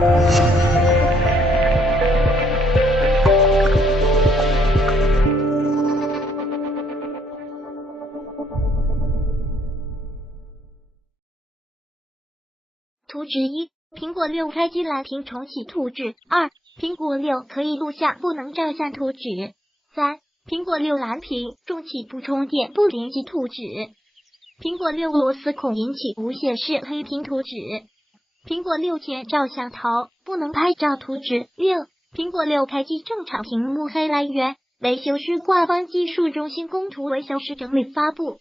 图纸一，苹果6开机蓝屏重启图纸。2，苹果6可以录像不能照相图纸。3，苹果6蓝屏重启不充电不联系图纸。苹果6螺丝孔引起无显示黑屏图纸。苹果6前照相头不能拍照图纸。6，苹果6开机正常屏幕黑来源。维修师挂方技术中心工图维修师整理发布。